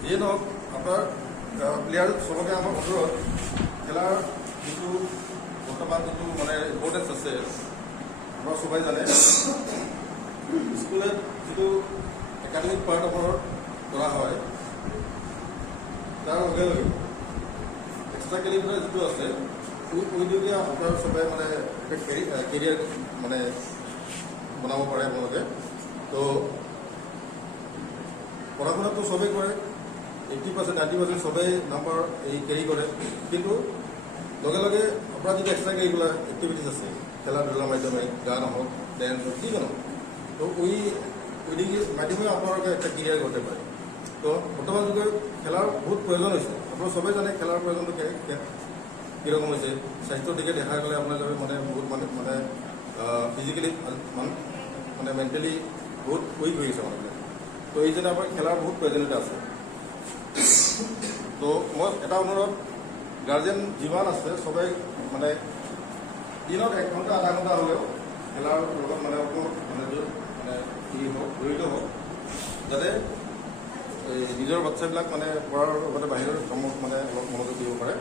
যিয়ে নহওক আপোনাৰ প্লেয়াৰ চবকে আমাৰ অনুৰোধ খেলাৰ যিটো বৰ্তমান যিটো মানে ইম্পৰ্টেঞ্চ আছে আপোনাৰ সবাই জানে, স্কুলত যিটো একাডেমিক পাৰ্ট আপোনাৰ কৰা হয়, তাৰ লগে লগে এক্সট্ৰা কেৰিকুলাৰ যিটো আছে উইদিকে আপোনাৰ চবে মানে কেৰিয়াৰ মানে বনাব পাৰে আপোনালোকে তো পঢ়া শুনাটো চবেই কৰে। এইটি পাৰ্চেণ্ট নাইণ্টি পাৰ্চেণ্ট চবেই নাম্বাৰ এই কেৰি কৰে কিন্তু লগে লগে আপোনাৰ যিটো এক্সট্ৰা কেৰিকুলাৰ এক্টিভিটিছ আছে খেলা ধূলাৰ মাধ্যমে, গান হওক ডেন্স হওক যিকোনো তো ওই ওইদিকে মাধ্যমে আপোনালোকে একটা কেৰিয়াৰ গঢ়তে পাৰে তো বৰ্তমান যুগে খেলাৰ বহুত প্ৰয়োজন হৈছে আপোনাৰ চবেই জানে কে- কে- কীরকম হয়েছে। স্বাস্থ্যর দিকে দেখা গেলে আপনার মানে বহুত মানে মানে ফিজিক্যালি মানে মেন্টালি বহুত উইক হয়ে গেছে মানুষবিলাক তো এই জন্য আমার খেলার বহুত প্রয়োজনীয়তা আছে। তো মই এটা অনুরোধ গার্জেন যিমান আছে সবাই মানে দিনত এক ঘণ্টা আধা ঘণ্টা হ'লেও খেলাৰ লগত মানে মানে ই হওক জড়িত হওক যাতে নিজৰ বাচ্ছাবিলাক মানে পঢ়াৰ লগতে বাহিৰৰ কামত মানে অলপ মনোযোগ দিব পাৰে।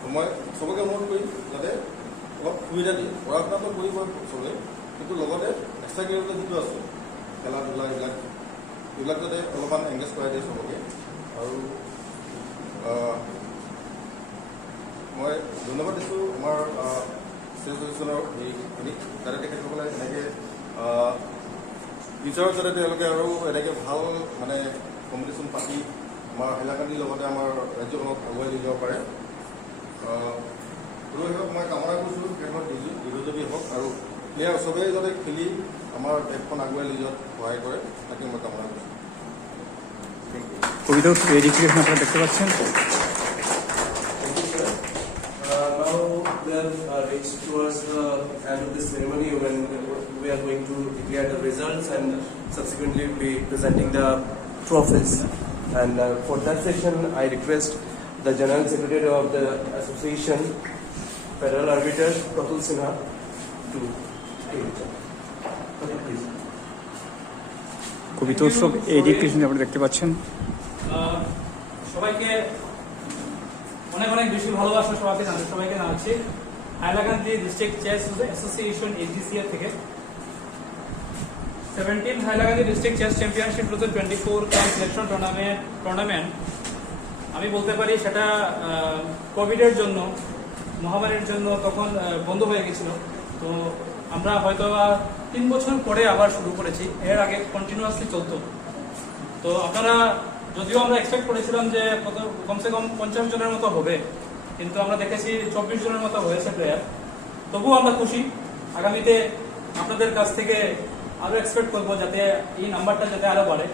তো মই চবকে অনুৰোধ কৰিম যাতে অলপ সুবিধা দিয়ে। পঢ়া শুনাটো কৰিব চবে কিন্তু লগতে এক্সট্ৰা কেৰিকুলাৰ যিটো আছে খেলা ধূলা এইবিলাক এইবিলাক যাতে অলপমান এংগেজ কৰাই দিয়ে চবকে আৰু মই ধন্যবাদ দিছোঁ আমাৰ এই হেৰিক যাতে তেখেতসকলে এনেকৈ ফিউচাৰত যাতে তেওঁলোকে আৰু এনেকৈ ভাল মানে কম্পিটিশ্যন পাতি আমাৰ হাইলাকান্দিৰ লগতে আমাৰ ৰাজ্যখনক আগুৱাই লৈ যাব পাৰে। শেষত মই কামনা কৰিছোঁ তেখেতৰ দীৰ্ঘজীৱী হওক আৰু প্লেয়াৰ চবেই যাতে খেলি আমাৰ দেশখন আগুৱাই লৈ যোৱাত সহায় কৰে তাকে মই কামনা কৰিছোঁ। Now we have uh, reached towards the end of this ceremony when we are going to declare the results and subsequently be presenting the trophies. And uh, for that session, I request the General Secretary of the Association, Federal Arbiter, Pratul Sinha, to take it. Okay, please. কবিতা উৎসব দেখতে পাচ্ছেন সবাইকে অনেক অনেক বেশি ভালোবাসা সবাইকে জানাচ্ছি সবাইকে জানাচ্ছি। Hailakandi district chess association AGCA থেকে। Seventeen Hailakandi district chess championship two twenty four cup selection tournament tournament আমি বলতে পারি সেটা কোভিডের জন্য, মহামারীর জন্য তখন বন্ধ হয়ে গেছিল। তো আমরা হয়তো তিন বছর পরে আবার শুরু করেছি, এর আগে কন্টিনিউয়াসলি চলতো। তো আপনারা যদিও আমরা এক্সপেক্ট করেছিলাম যে কত, কমসে কম পঞ্চাশ জনের মতো হবে, কিন্তু আমরা দেখেছি চব্বিশ জনের মতো হয়েছে প্লেয়ার তবুও আমরা খুশি। আগামীতে আপনাদের কাছ থেকে আরও এক্সপেক্ট করব যাতে এই নাম্বারটা যাতে আরও বাড়ে।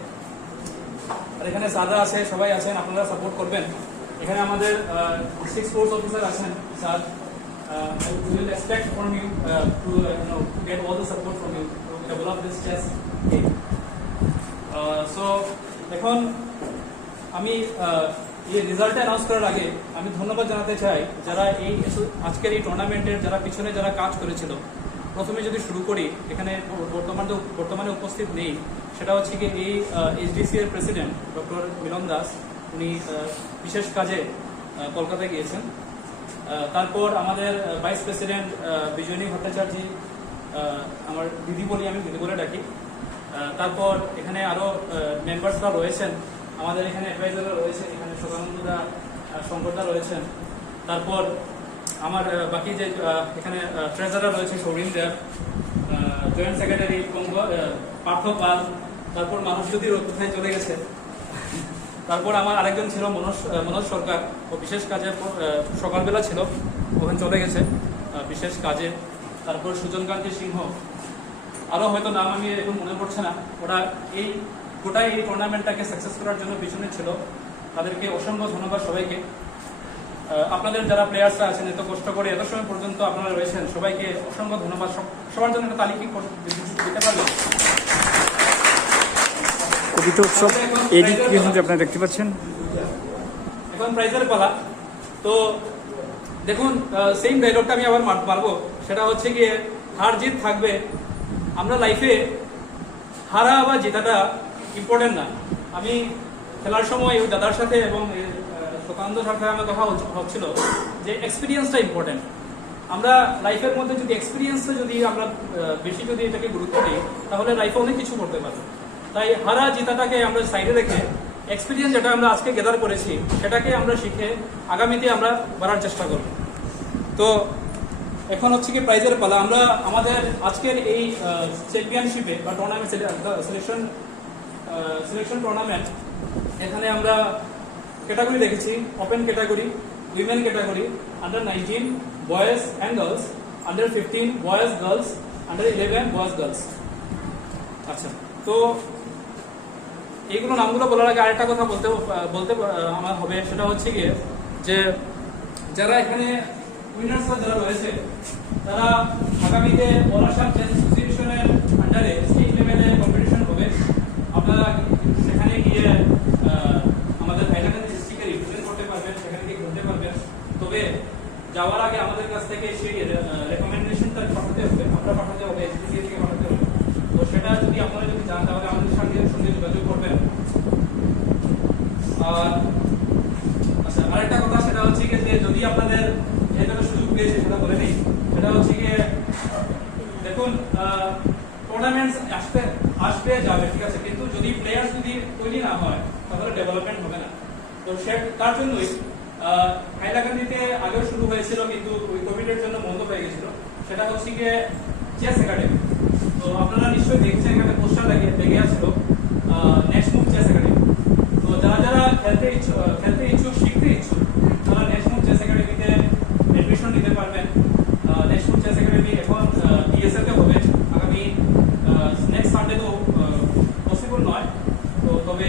আর এখানে সাদা আছে, সবাই আছেন, আপনারা সাপোর্ট করবেন। এখানে আমাদের ডিস্ট্রিক্ট স্পোর্টস অফিসার আছেন, স্যার। চেস গেম সো এখন আমি এই রেজাল্ট অ্যানাউন্স করার আগে আমি ধন্যবাদ জানাতে চাই যারা এই আজকের এই টুর্নামেন্টের যারা পিছনে যারা কাজ করেছিল। প্রথমে যদি শুরু করি, এখানে বর্তমানে বর্তমানে উপস্থিত নেই। সেটা হচ্ছে কি এই এইচডিসি এর প্রেসিডেন্ট ডক্টর মিলন দাস, উনি বিশেষ কাজে কলকাতায় গিয়েছেন। তারপর আমাদের ভাইস প্রেসিডেন্ট বিজয়নী ভট্টাচার্য আমার দিদি বলি আমি, দিদি বলে ডাকি। তারপর এখানে আরও মেম্বার্সরা রয়েছেন। আমাদের এখানে অ্যাডভাইজাররা রয়েছেন এখানে সদানন্দদা শঙ্করদা রয়েছেন। তারপর আমার বাকি যে এখানে ট্রেজারার রয়েছে সৌরিন দেব জয়েন্ট সেক্রেটারি পার্থ পাল, তারপর মানুষ যদি কোথায় চলে গেছে? তারপর আমার আরেকজন ছিল মনোজ মনোজ সরকার, ও বিশেষ কাজে সকালবেলা ছিল, ওখানে চলে গেছে বিশেষ কাজে। তারপর সুজনকান্তি সিংহ আরও হয়তো নাম আমি এখন মনে পড়ছে না, ওরা এই গোটা এই টুর্নামেন্টটাকে সাকসেস করার জন্য পিছনে ছিল। তাদেরকে অসংখ্য ধন্যবাদ সবাইকে। আপনাদের যারা প্লেয়ার্সরা আছেন এত কষ্ট করে এত সময় পর্যন্ত আপনারা রয়েছেন সবাইকে অসংখ্য ধন্যবাদ। সবার জন্য একটা তালিকা দিতে কবিতা উৎসব আপনারা দেখতে পাচ্ছেন? এখন প্রাইজের পালা। তো দেখুন সেম ডায়লগটা আমি আবার মারবো। সেটা হচ্ছে গিয়ে হার জিত থাকবে। আমরা লাইফে হারা বা জেতাটা ইম্পর্টেন্ট না। আমি খেলার সময় ওই দাদার সাথে এবং আহ, সাথে আমার কথা হচ্ছ- হচ্ছিল যে এক্সপিরিয়েন্সটা ইম্পর্টেন্ট আমরা লাইফের মধ্যে যদি এক্সপিরিয়েন্সটা যদি আমরা বেশি যদি এটাকে গুরুত্ব দিই তাহলে লাইফে অনেক কিছু করতে পারব। তাই হারা জিতাটাকে আমরা সাইডে রেখে এক্সপিরিয়েন্স যেটা আমরা আজকে গেদার করেছি সেটাকে আমরা শিখে আগামীতে আমরা বাড়ার চেষ্টা করব। তো এখন হচ্ছে কি প্রাইজের পালা। আমরা আমাদের আজকের এই চ্যাম্পিয়নশিপে বা টুর্নামেন্ট সিলেকশন সিলেকশন টুর্নামেন্ট এখানে আমরা ক্যাটাগরি রেখেছি open category women category under nineteen boys and girls under fifteen boys girls under eleven boys girls আচ্ছা তো এইগুলো নামগুলো বলার আগে আরেকটা কথা বলতে বলতে আমার হবে, সেটা হচ্ছে গিয়ে যে যারা এখানে উইনার্স যারা রয়েছে, তারা আগামীতে পলাশার অ্যাসোসিয়েশনের আন্ডারে স্টেট লেভেলে কম্পিটিশন হবে আপনারা সেখানে গিয়ে আহ, আমাদের হাইলাকান্দি ডিস্ট্রিক্টে রিপ্রেজেন্ট করতে পারবেন সেখানে গিয়ে ঘুরতে পারবেন তবে যাওয়ার আগে আমাদের কাছ থেকে সেই রেকমেন্ডেশনটা পাঠাতে হবে, আমরা পাঠাতে হবে এসবিসি থেকে পাঠাতে হবে। তো সেটা যদি আপনারা যদি চান, তাহলে আমাদের সঙ্গে সঙ্গে যোগাযোগ করবেন। আর আচ্ছা আরেকটা কথা, সেটা হচ্ছে যে যদি আপনাদের ধরনের সুযোগ পেয়েছে, সেটা বলে নেই। সেটা হচ্ছে কি দেখুন টুর্নামেন্টস আসতে, আসবে, যাবে, ঠিক আছে? কিন্তু যদি প্লেয়ার্স যদি তৈরি না হয়, তাহলে ডেভেলপমেন্ট হবে না। তো সে, তার জন্যই আগেও শুরু হয়েছিল কিন্তু ওই কোভিডের জন্য বন্ধ হয়ে গেছিল। সেটা হচ্ছে গিয়ে চেস একাডেমি তো আপনারা নিশ্চয়ই দেখছেন এখানে পোস্টার লেগে লেগে আছিল নেক্সট মুভ চেস একাডেমি তো যারা যারা খেলতে ইচ্ছুক খেলতে ইচ্ছুক শিখতে ইচ্ছুক তারা নেক্সট মুভ চেস একাডেমিতে এডমিশন নিতে পারবেন নেক্সট মুভ চেস একাডেমি এখন ডিএসএল তে হবে আগামী নেক্সট সানডে তো পসিবল নয় তো তবে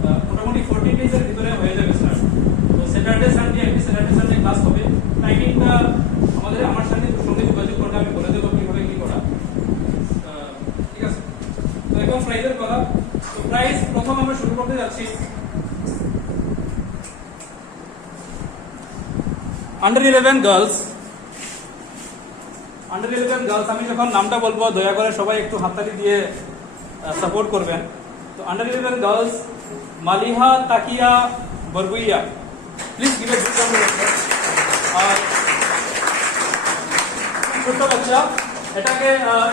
আহ, মোটামুটি ফোরটিন ডেজের ভিতরে হয়ে যাবে স্যার তো স্যাটারডে সানডে একটি স্যাটারডে সানডে ক্লাস হবে টাইমিংটা আমাদের আমার সাথে সঙ্গে যোগাযোগ করলে আমি বলে দেবো কীভাবে কি করা আহ, ঠিক আছে তো এখন প্রাইজের কথা তো প্রাইজ প্রথম আমরা শুরু করতে যাচ্ছি under eleven girls under eleven girls আমি যখন নামটা বলব, দয়া করে সবাই একটু হাততালি দিয়ে সাপোর্ট করবেন। তো under eleven girls Maliha Takiya বরগুইয়া। Please give a আর ছোট্ট বাচ্চা, এটাকে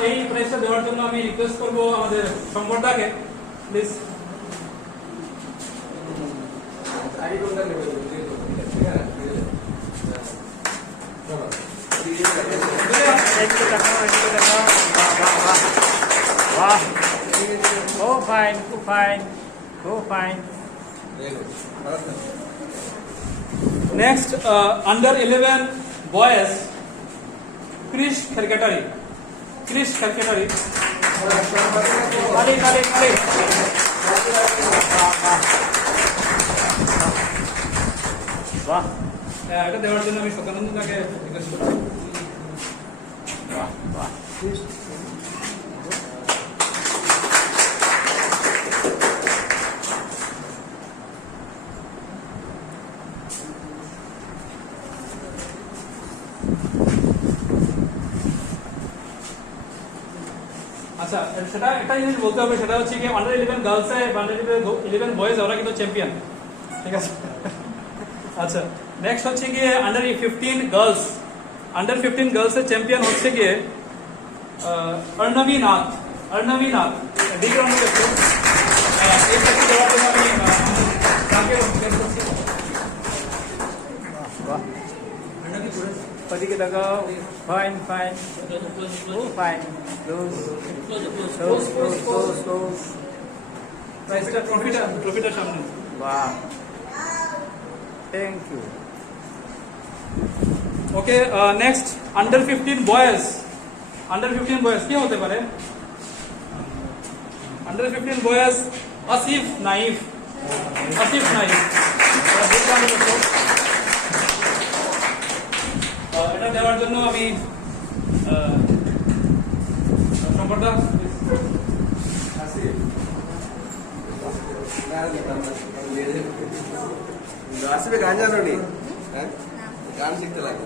এই প্রাইজটা দেওয়ার জন্য আমি রিকোয়েস্ট করব আমাদের সম্পর্কটাকে প্লিজ ফাইন খুব ফাইন খুব fine next under eleven boys Chris খেরকেটারি Chris খেরকেটারি খালি খালি খালি বাহ এটা দেওয়ার জন্য আমি সদানন্দ তাকে রিকোয়েস্ট করছি বাহ বাহ আচ্ছা সেটা একটা জিনিস বলতে হবে সেটা হচ্ছে কি আন্ডার ইলেভেন গার্লসে আন্ডার ইলেভেন বয়েজ ওরা কিন্তু চ্যাম্পিয়ন ঠিক আছে? আচ্ছা নেক্সট হচ্ছে গিয়ে under fifteen girls under fifteen গার্লসের champion হচ্ছে গিয়ে অর্ণবী নাথ অর্ণবী নাথ ডিগ রাউন্ড দেখতে এই প্রাইজটা দেওয়ার জন্য আমি আহ, তাকে request করছি। বাহ ওদিকে তাকাও ফাইন ফাইন খুব fine close close close close close প্রাইজটা ট্রফিটা ট্রফিটার সামনে বাহ thank you okay next under fifteen boys under fifteen boys কি হতে পারে? Under fifteen boys Asif Naif Asif Naif এটা তো। এটা দেওয়ার জন্য আমি আসবে গান জানো নি? হ্যাঁ? গান শিখতে লাগে।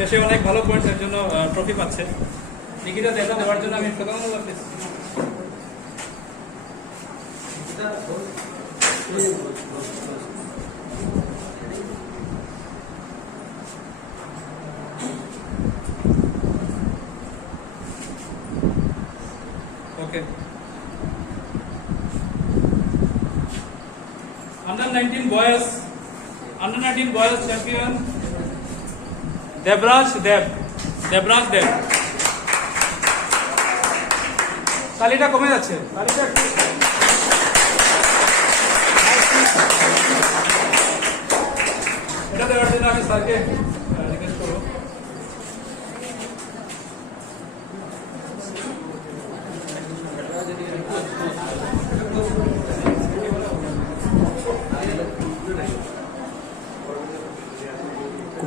শেষে অনেক ভালো পয়েন্টসের জন্য ট্রফি পাচ্ছে। নিকিতা দেটা দেওয়ার জন্য আমি প্রথম ওকে under 19 boys, under 19 boys champion Debraj Deb Debraj Deb. তালিটা কমে যাচ্ছে। তালিটা এটা দেওয়ার জন্য আমি স্যারকে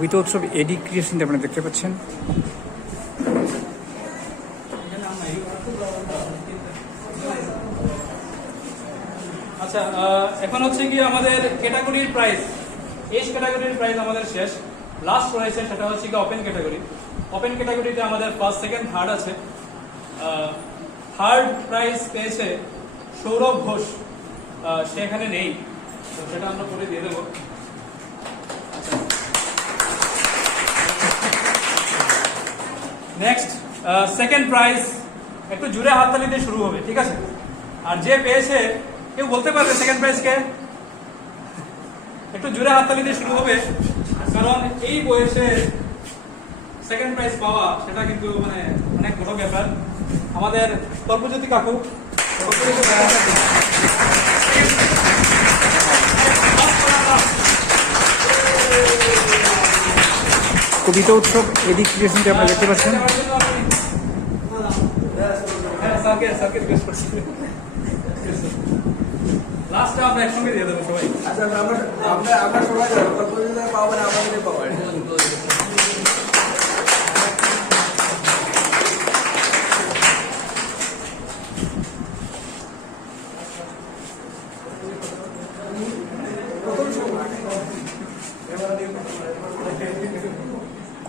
কবিতা উৎসব এডি ক্রিয়েশন আপনারা দেখতে পাচ্ছেন। আচ্ছা এখন হচ্ছে কি আমাদের ক্যাটাগরির প্রাইস এজ ক্যাটাগরির প্রাইস আমাদের শেষ। লাস্ট রয়েছে সেটা হচ্ছে কি ওপেন ক্যাটাগরি ওপেন ক্যাটাগরিতে আমাদের ফার্স্ট সেকেন্ড থার্ড আছে। থার্ড প্রাইজ পেয়েছে সৌরভ ঘোষ। আহ, সে এখানে নেই। তো সেটা আমরা করে দিয়ে দেবো। নেক্সট সেকেন্ড প্রাইজ একটু জুড়ে হাততালি দিয়ে শুরু হবে, ঠিক আছে? আর যে পেয়েছে, কেউ বলতে পারবে সেকেন্ড প্রাইজ কে? একটু জুড়ে হাততালি দিয়ে শুরু হবে, কারণ এই বয়সে সেকেন্ড প্রাইজ পাওয়া, সেটা কিন্তু মানে অনেক বড় ব্যাপার। আমাদের কল্পজ্যোতি কাকু কবিতা উৎসব এডি ক্রিয়েশনটি আপনারা দেখতে পাচ্ছেন। হ্যাঁ, লাস্টে আমরা একসঙ্গে দিয়ে দেবো সবাই। আচ্ছা আমরা আমরা আমরা সবাই যাব তারপরে যদি পাবো না আমাদের পাবো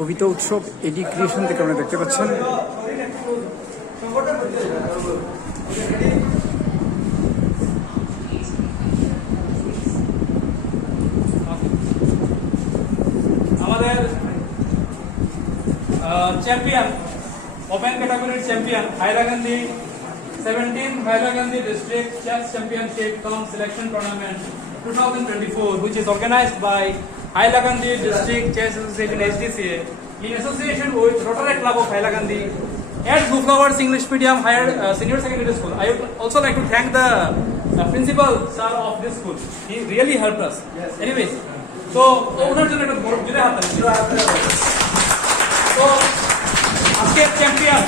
কবিতা উৎসব এডি ক্রিয়েশন থেকে আপনারা দেখতে পাচ্ছেন। আমাদের চ্যাম্পিয়ন ওপেন ক্যাটাগরির champion Hailakandi seventeen Hailakandi district chess championship cum selection tournament 2024 which is organized by Hailakandi District Chess Association HDCA in association with Rotary Club of Hailakandi at Guflowers English Medium Higher uh, Senior Secondary School. I would also like to thank the uh, principal sir of this school. He really helped us. Anyways, so ওনার জন্য একটা বড় জুড়ে হাত তালি। তো আজকের champion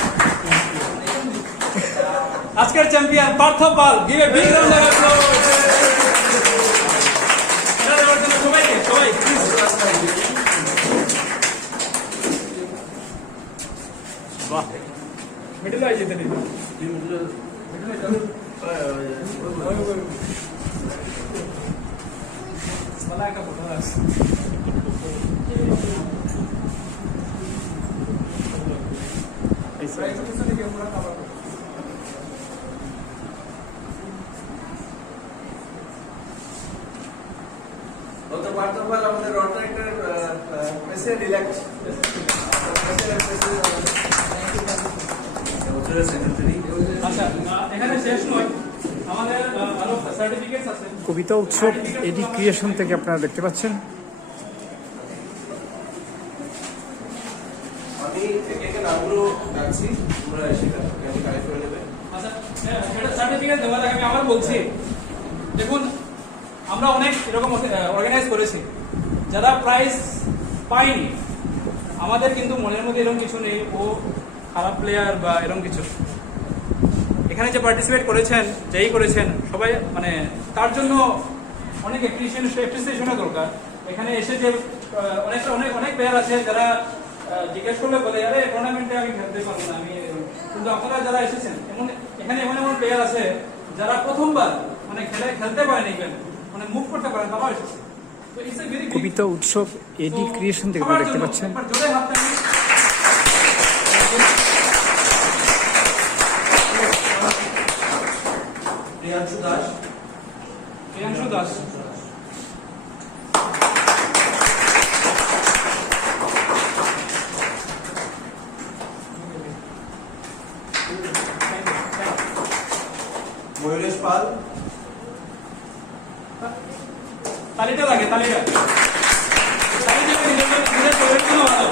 আজকের champion Partha Pal give a big round of applause এটা দেওয়ার জন্য সবাইকে সবাই please। বাহ মিডল আই যেতে দিন मला একটা ফটো আছে গত বার্তাবাল আমাদের রটারেক্টর প্রেসিডেন্ট ইলেক্ট সেক্রেটারি আচ্ছা আহ, এখানে শেষ নয়। আমাদের আরও সার্টিফিকেটস আছে। কবিতা উৎসব এডি ক্রিয়েশন থেকে আপনারা দেখতে পাচ্ছেন। আমি একে একে নামগুলো ডাকছি তোমরা সেটা কালেক্ট করে নেবে। আচ্ছা হ্যাঁ, সেটা সার্টিফিকেট দেওয়ার আগে আমি আবার বলছি। দেখুন আমরা অনেক এরকম অর্গানাইজ করেছি। যারা প্রাইজ পায়নি, আমাদের কিন্তু মনের মধ্যে এরকম কিছু নেই, ও খারাপ প্লেয়ার বা এরকম কিছু। এখানে যে পার্টিসিপেট করেছেন, যেই করেছেন, সবাই মানে তার জন্য অনেক অ্যাপ্রিসিয়েশন অ্যাপ্রিসিয়েশনের দরকার। এখানে এসে যে অনেক অনেক অনেক প্লেয়ার আছে যারা জিজ্ঞেস করলে বলে, আরে টুর্নামেন্টে আমি খেলতে পারব না, আমি কিন্তু আপনারা যারা এসেছেন, এমন, এখানে এমন এমন প্লেয়ার আছে যারা প্রথমবার মানে খেলে, খেলতে পারেন ইভেন মানে মুভ করতে পারেন তারাও এসেছে। তো ইটস এ ভেরি কবিতা উৎসব এডি ক্রিয়েশন থেকে দেখতে পাচ্ছেন। জোরে হাত প্রিয়াংশু দাস। প্রিয়াংশু দাস ময়ূরেশ পাল তালিটা লাগে তালিটা তালি দিলে নিজেদের নিজের শরীরের জন্য ভালো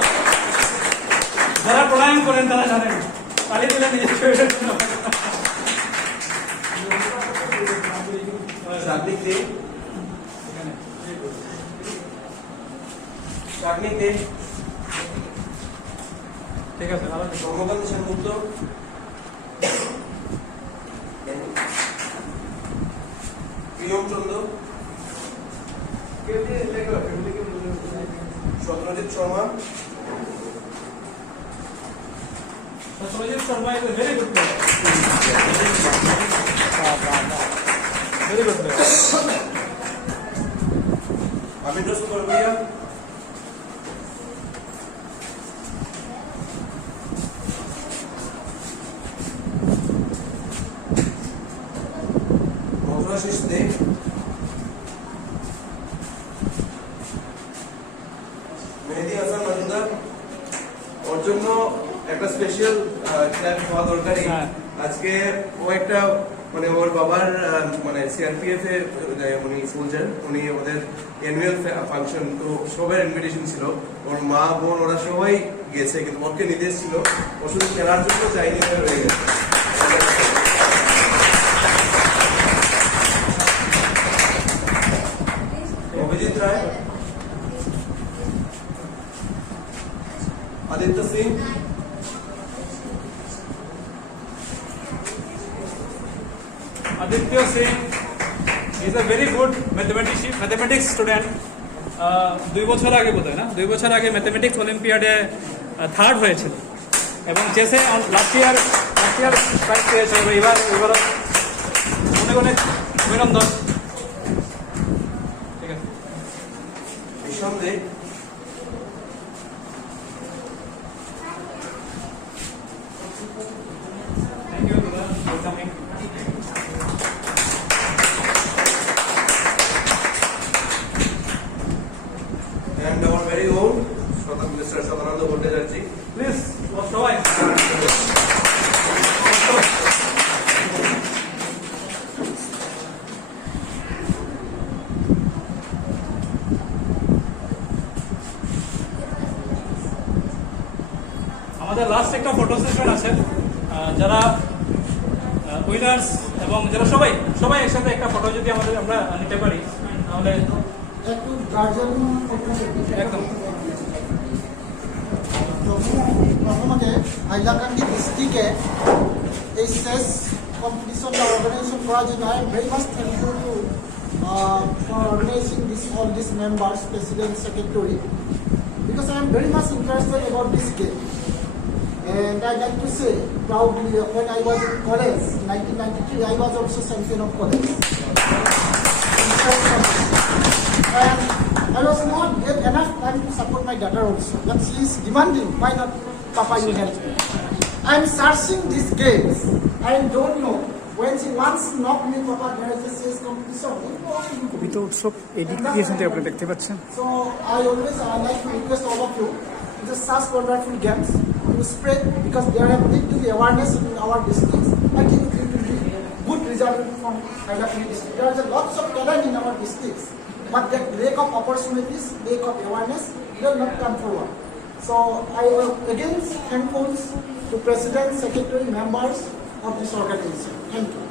যারা প্রাণায়াম করেন তারা জানেন তালি দিলে নিজের শরীরের জন্য ভালো। শাগনিক দে এখানে। দে ঠিক আছে ভালো থেকো। Sengupta Priyam Satyajit Sharma. Satyajit Sharma is very good very good player Amindra সুপরবিয়া Madhurashis Dey Mehedi Hasan Majumdar ওর জন্য একটা স্পেশাল ক্লাব হওয়া দরকারি হ্যাঁ। আজকে ও একটা মানে ওর বাবার মানে সিআরপিএফ এর উনি সোলজার উনি ওদের অ্যানুয়াল ফাংশন তো সবার ইনভিটেশন ছিল। ওর মা বোন ওরা সবাই গেছে কিন্তু ওকে নির্দেশ ছিল। ও শুধু খেলার জন্য চাইনি রয়ে গেছে অভিজিৎ রায় Aditya Singh Aditya Singh is a very good mathematician, mathematics student. আহ, দুই বছর আগে বোধ হয় না? দুই বছর আগে ম্যাথমেটিক্স অলিম্পিয়াডে থার্ড হয়েছিল। এবং চেসে last year last year prize পেয়েছে এবং এবার এবার অনেক অনেক অভিনন্দন ঠিক আছে নিঃসন্দেহে thank you for coming and our very own Shraddha Minister Sadananda Bhattacharya. Please সবাই আমাদের লাস্ট একটা ফটো সেশন আছে আহ, যারা উইনার্স এবং যারা সবাই সবাই একসাথে একটা ফটো যদি আমাদের আমরা নিতে পারি, তাহলে একদম প্রথমতে হাইলাকান্দি ডিস্ট্রিক্টে এই চেছ কম্পিটিশনটা অর্গানাইজেশন করার জন্য I am very much thankful to organizing this all this members president secretary because I am very much interested about this game. And I like to say proudly that when I was in college in 1993, I was also champion of college. And I was not get enough time to support my daughter also. But she is demanding, why not Papa you help me? I am searching these games. I don't know. When she once knocked me, Papa, there is a chess competition. কবিতা উৎসব এডি creation থেকে আপনারা দেখতে পাচ্ছেন So I always uh, like to request all of you to just such wonderful games to spread because they have need to the awareness in our districts. I think it will be good result from Hailakuni district. There are lots of talent in our districts, but that lack of opportunities, lack of awareness will not come forward. So I am again thankful to President, Secretary, members of this organization. Thank you.